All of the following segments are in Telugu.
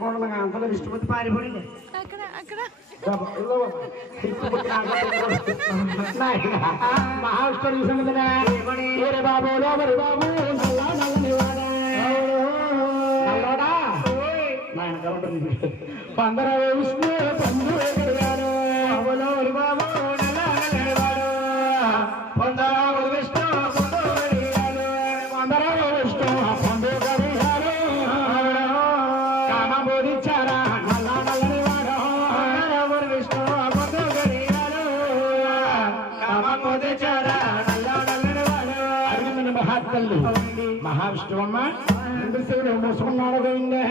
తిరగకుండా అంతలో విష్ణుమతి పారిపోయింది మహావిష్ణుడు సంగతినే బాబు మరి బాబు నల్లోడా పందర విష్ణు పండు బాబులో బాబు నల్లవాడు పందర విష్ణు పందర విష్ణు పండు గడిగారు కామ బోధించారా నల్ల నల్లని వాడు విష్ణు పండు గడిగారు కామ బోధించారా నల్ల నల్లని వాడు అరవింద మహాత్మల్లి మహావిష్ణువమ్మ శివుడు మూసుకున్నాడు గోవిందే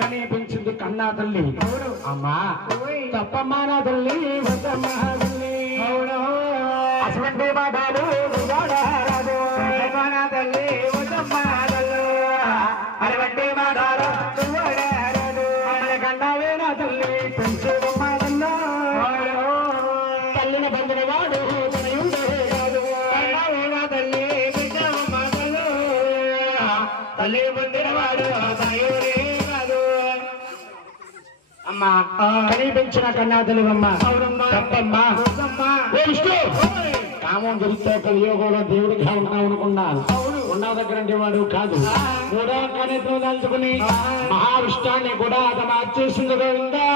కనిపించింది కన్నా తల్లి అమ్మా తప్పమ్మా నా తల్లి తల్లి అటువంటి మాటలు తల్లి అటువంటి మాటలు కన్నావే నా తల్లి పెంచుమా తల్లిని బంధుని వాడు తల్లి పొందినవాడు అమ్మా కనిపించిన కన్నా తెలివమ్మ తప్పమ్మ కామం దొరికితే కలియోగంలో దేవుడిగా ఉంటాం అనుకున్నాను ఉన్న దగ్గర వాడు కాదు కూడా కనెత్తులు దాల్చుకుని మహావిష్ణాన్ని కూడా అతను మార్చేసింది ఇంకా